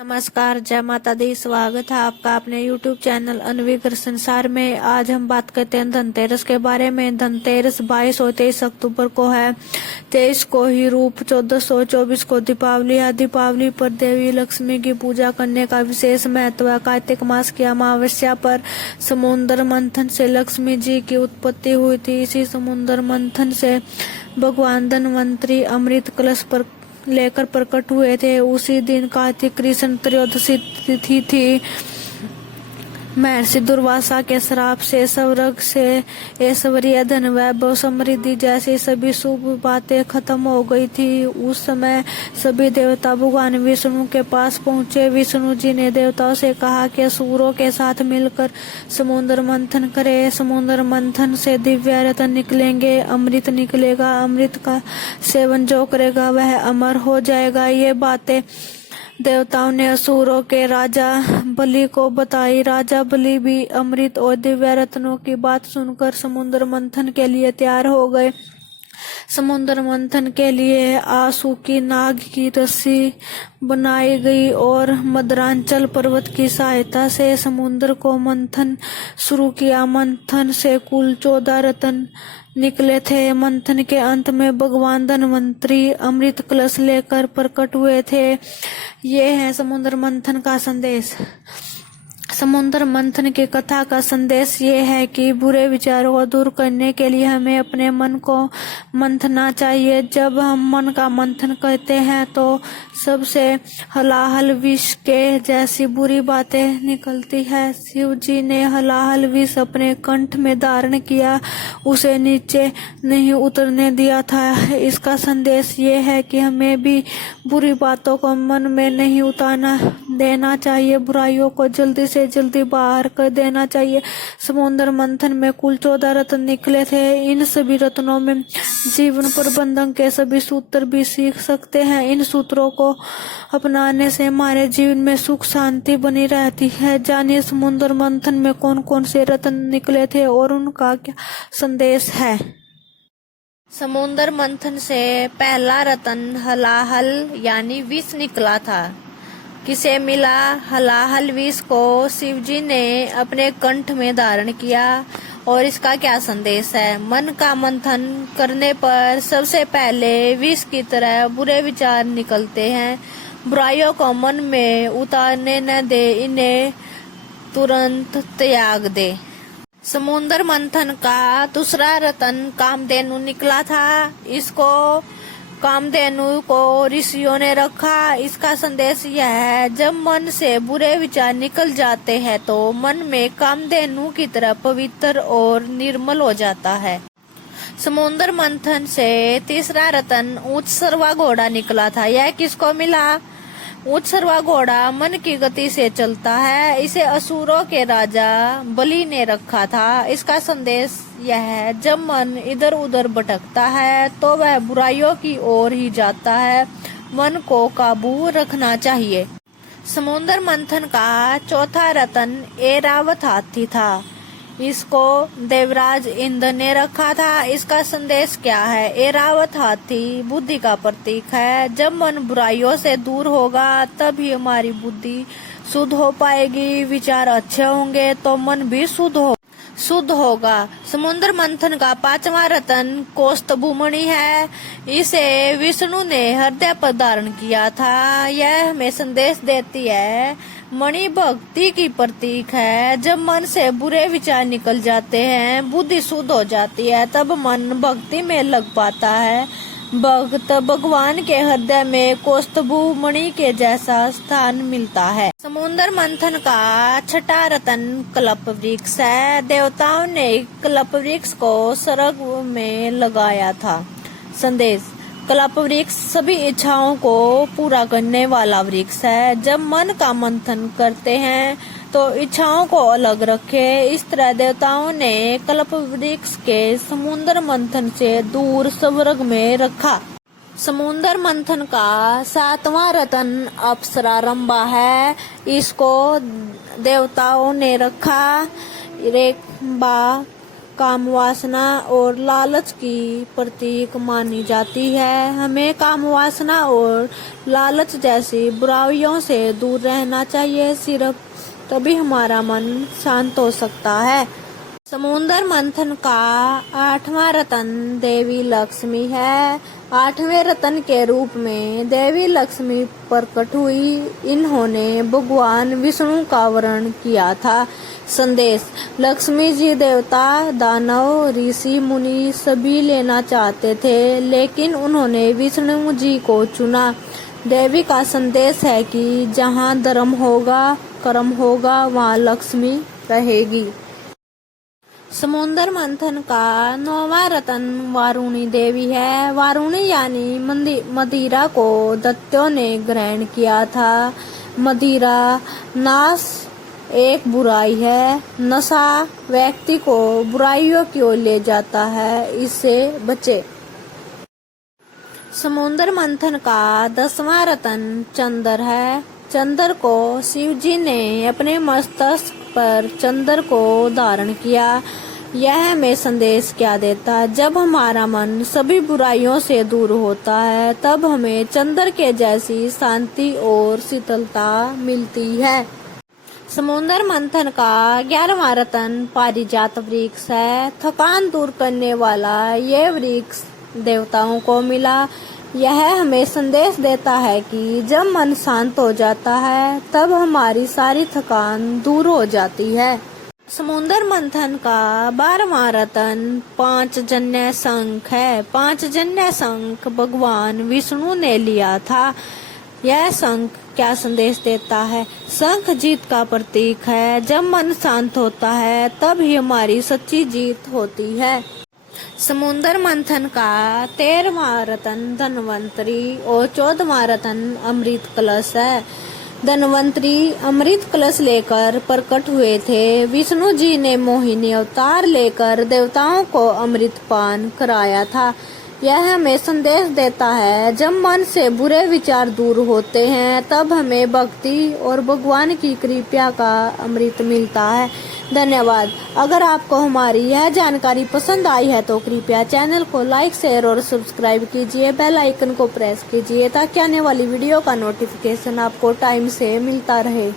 नमस्कार, जय माता दी। स्वागत है आपका अपने YouTube चैनल अनविग्र संसार में। आज हम बात करते हैं धनतेरस के बारे में। धनतेरस 22 और 23 अक्टूबर को है। 23 को ही रूप 1424 को दीपावली है। दीपावली पर देवी लक्ष्मी की पूजा करने का विशेष महत्व है। कार्तिक मास की अमावस्या पर समुद्र मंथन से लक्ष्मी जी की उत्पत्ति हुई थी। इसी समुद्र मंथन से भगवान धन्वंतरी अमृत कलश पर लेकर प्रकट हुए थे। उसी दिन कार्तिक कृष्ण त्रयोदशी तिथि थी। महर्षि दुर्वासा के श्राप से स्वर्ग से ऐश्वर्य, धन, वैभव, समृद्धि जैसी सभी शुभ बातें खत्म हो गई थी। उस समय सभी देवता भगवान विष्णु के पास पहुँचे। विष्णु जी ने देवताओं से कहा कि असुरों के साथ मिलकर समुद्र मंथन करे। समुद्र मंथन से दिव्य रत्न निकलेंगे, अमृत निकलेगा। अमृत का सेवन जो करेगा वह अमर हो जाएगा। ये बातें देवताओं ने असुरों के राजा बलि को बताई। राजा बलि भी अमृत और दिव्य रत्नों की बात सुनकर समुद्र मंथन के लिए तैयार हो गए। समुद्र मंथन के लिए आसुकी नाग की रस्सी बनाई गई और मदरांचल पर्वत की सहायता से समुद्र को मंथन शुरू किया। मंथन से कुल 14 रत्न निकले थे। मंथन के अंत में भगवान धन्वंतरी अमृत कलश लेकर प्रकट हुए थे। ये है समुद्र मंथन का संदेश। समुद्र मंथन की कथा का संदेश ये है कि बुरे विचारों को दूर करने के लिए हमें अपने मन को मंथना चाहिए। जब हम मन का मंथन करते हैं तो सबसे हलाहल विष के जैसी बुरी बातें निकलती है। शिव जी ने हलाहल विष अपने कंठ में धारण किया, उसे नीचे नहीं उतरने दिया था। इसका संदेश ये है कि हमें भी बुरी बातों को मन में नहीं उतारना देना चाहिए। बुराइयों को जल्दी से जल्दी बाहर कर देना चाहिए। समुद्र मंथन में कुल 14 रत्न निकले थे। इन सभी रत्नों में जीवन प्रबंधन के सभी सूत्र भी सीख सकते हैं। इन सूत्रों को अपनाने से हमारे जीवन में सुख शांति बनी रहती है। जानिए समुद्र मंथन में कौन कौन से रत्न निकले थे और उनका क्या संदेश है। समुद्र मंथन से पहला रत्न हलाहल यानी विष निकला था। किसे मिला? हलाहल विष को शिवजी ने अपने कंठ में धारण किया। और इसका क्या संदेश है? मन का मंथन करने पर सबसे पहले विष की तरह बुरे विचार निकलते हैं। बुराइयों को मन में उतारने न दे, इन्हें तुरंत त्याग दे। समुद्र मंथन का दूसरा रत्न कामधेनु निकला था। इसको कामधेनु को ऋषियों ने रखा। इसका संदेश यह है, जब मन से बुरे विचार निकल जाते हैं तो मन में कामधेनु की तरह पवित्र और निर्मल हो जाता है। समुद्र मंथन से तीसरा रत्न उत्सर्वा घोड़ा निकला था। यह किसको मिला? उत्सर्वा घोड़ा मन की गति से चलता है। इसे असुरों के राजा बलि ने रखा था। इसका संदेश यह है, जब मन इधर उधर भटकता है तो वह बुराइयों की ओर ही जाता है। मन को काबू रखना चाहिए। समुद्र मंथन का चौथा रत्न ऐरावत हाथी था। इसको देवराज इंद्र ने रखा था। इसका संदेश क्या है? ऐरावत हाथी बुद्धि का प्रतीक है। जब मन बुराइयों से दूर होगा तभी हमारी बुद्धि शुद्ध हो पाएगी। विचार अच्छे होंगे तो मन भी शुद्ध होगा। समुद्र मंथन का पांचवा रत्न कौस्तुभमणि है। इसे विष्णु ने हृदय पर धारण किया था। यह हमें संदेश देती है, मणि भक्ति की प्रतीक है। जब मन से बुरे विचार निकल जाते हैं, बुद्धि शुद्ध हो जाती है, तब मन भक्ति में लग पाता है। भक्त भगवान के हृदय में कौस्तुभमणि के जैसा स्थान मिलता है। समुद्र मंथन का छठा रत्न कल्प वृक्ष है। देवताओं ने कल्प वृक्ष को स्वर्ग में लगाया था। संदेश, कल्प वृक्ष सभी इच्छाओं को पूरा करने वाला वृक्ष है। जब मन का मंथन करते हैं तो इच्छाओं को अलग रखे। इस तरह देवताओं ने कल्प वृक्ष के समुद्र मंथन से दूर स्वर्ग में रखा। समुद्र मंथन का सातवां रत्न अप्सरा रंभा है। इसको देवताओं ने रखा। रेखा काम वासना और लालच की प्रतीक मानी जाती है। हमें काम वासना और लालच जैसी बुराइयों से दूर रहना चाहिए। सिर्फ तभी हमारा मन शांत हो सकता है। समुद्र मंथन का 8वां रत्न देवी लक्ष्मी है। 8वें रत्न के रूप में देवी लक्ष्मी प्रकट हुई। इन्होंने भगवान विष्णु का वर्ण किया था। संदेश: लक्ष्मी जी देवता, दानव, ऋषि, मुनि सभी लेना चाहते थे, लेकिन उन्होंने विष्णु जी को चुना। देवी का संदेश है कि जहाँ धर्म होगा, कर्म होगा, वहाँ लक्ष्मी रहेगी। समुद्र मंथन का 9वां रत्न वारुणी देवी है। वारुणी यानी मदिरा को दैत्यों ने ग्रहण किया था। मदिरा नाश एक बुराई है। नशा व्यक्ति को बुराइयों की ओर ले जाता है, इससे बचे। समुद्र मंथन का 10वां रत्न चंद्र है। चंद्र को शिव जी ने अपने मस्तक पर चंद्र को धारण किया। यह हमें संदेश क्या देता है? जब हमारा मन सभी बुराइयों से दूर होता है, तब हमें चंद्र के जैसी शांति और शीतलता मिलती है। समुद्र मंथन का 11वां रत्न पारिजात वृक्ष है। थकान दूर करने वाला ये वृक्ष देवताओं को मिला। यह हमें संदेश देता है कि जब मन शांत हो जाता है, तब हमारी सारी थकान दूर हो जाती है। समुद्र मंथन का 12वां रत्न पांचजन्य शंख है। पांचजन्य शंख भगवान विष्णु ने लिया था। यह शंख क्या संदेश देता है? शंख जीत का प्रतीक है। जब मन शांत होता है, तब ही हमारी सच्ची जीत होती है। समुद्र मंथन का 13वां रत्न धन्वंतरी और 14वां रत्न अमृत कलश है। धन्वंतरी अमृत कलश लेकर प्रकट हुए थे। विष्णु जी ने मोहिनी अवतार लेकर देवताओं को अमृत पान कराया था। यह हमें संदेश देता है, जब मन से बुरे विचार दूर होते हैं, तब हमें भक्ति और भगवान की कृपा का अमृत मिलता है। धन्यवाद। अगर आपको हमारी यह जानकारी पसंद आई है तो कृपया चैनल को लाइक, शेयर और सब्सक्राइब कीजिए। बेल आइकन को प्रेस कीजिए ताकि आने वाली वीडियो का नोटिफिकेशन आपको टाइम से मिलता रहे।